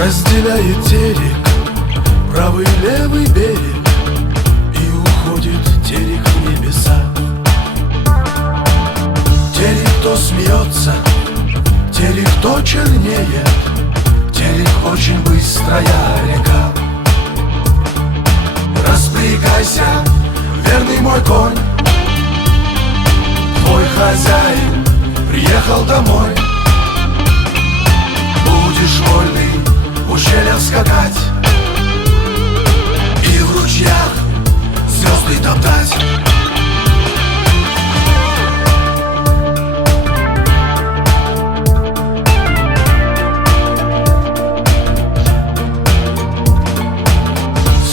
Разделяет терек правый и левый берег, и уходит терек в небеса. Терек то смеется, терек то чернее, терек очень быстрая река. Распрягайся, верный мой конь, твой хозяин приехал домой. Будешь вольный в ущельях скакать и в ручьях звезды топтать.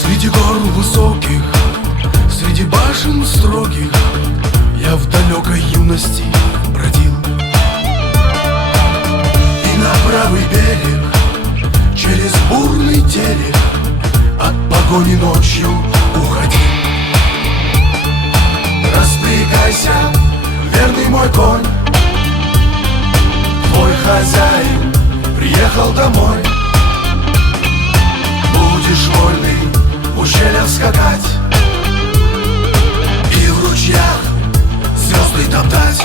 Среди гор высоких, среди башен строгих я в далекой юности бродил. И на правый берег через бурный терек от погони ночью уходи. Распрягайся, верный мой конь, твой хозяин приехал домой. Будешь вольный в ущельях скакать и в ручьях звезды топтать.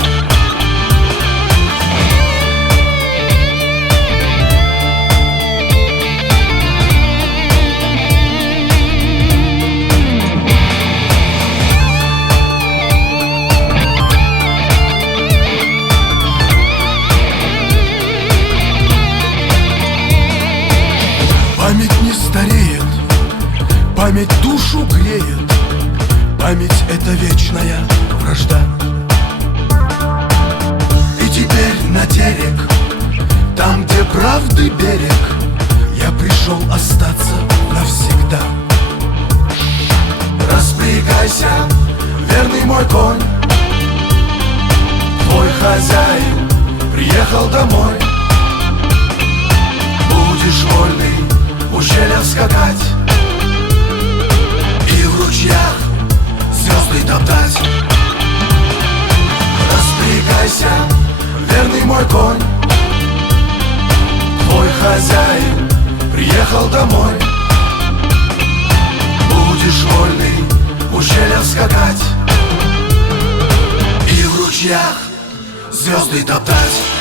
Память не стареет, память душу греет, память — это вечная вражда. И теперь на терек, там, где правды берег, я пришел остаться навсегда. Распрягайся, верный мой конь, твой хозяин приехал домой. Будешь вольный в ущельях скакать и в ручьях звезды топтать. Распрягайся, верный мой конь, твой хозяин приехал домой. Будешь вольный в ущельях скакать и в ручьях звезды топтать.